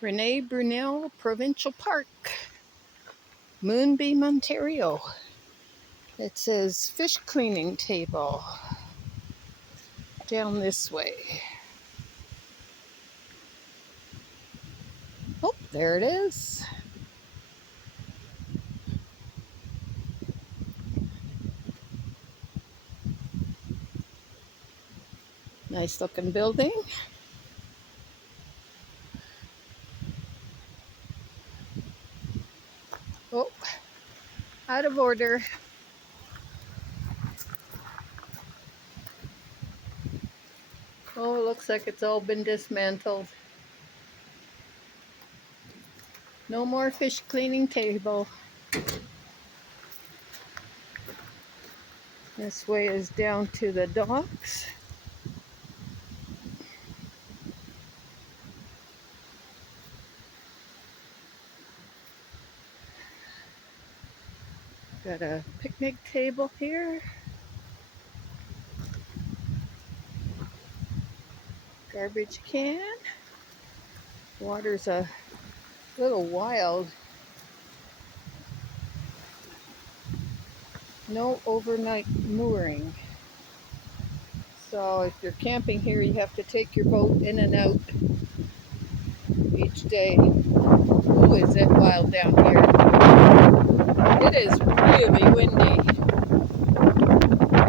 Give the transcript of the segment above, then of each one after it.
Rene, Brunelle, Provincial Park, Moonbeam, Ontario. It says fish cleaning table down this way. Oh, there it is. Nice looking building. Oh, out of order. Oh, it looks like it's all been dismantled. No more fish cleaning table. This way is down to the docks. Got a picnic table here. Garbage can. Water's a little wild. No overnight mooring. So if you're camping here, you have to take your boat in and out each day. Oh, is it wild down here? It is really windy.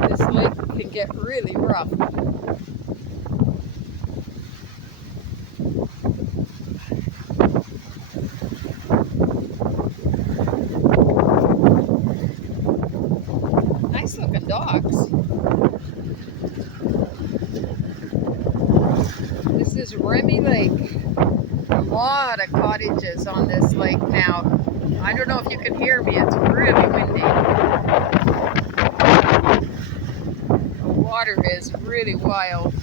This lake can get really rough. Nice looking docks. This is Remi Lake. A lot of cottages on this lake now. I don't know if you can hear me, it's really windy. The water is really wild.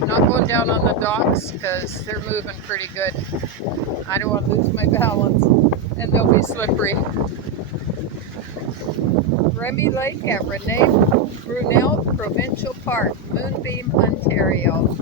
I'm not going down on the docks because they're moving pretty good. I don't want to lose my balance and they'll be slippery. Remi Lake at Rene, Brunelle Provincial Park, Moonbeam, Ontario.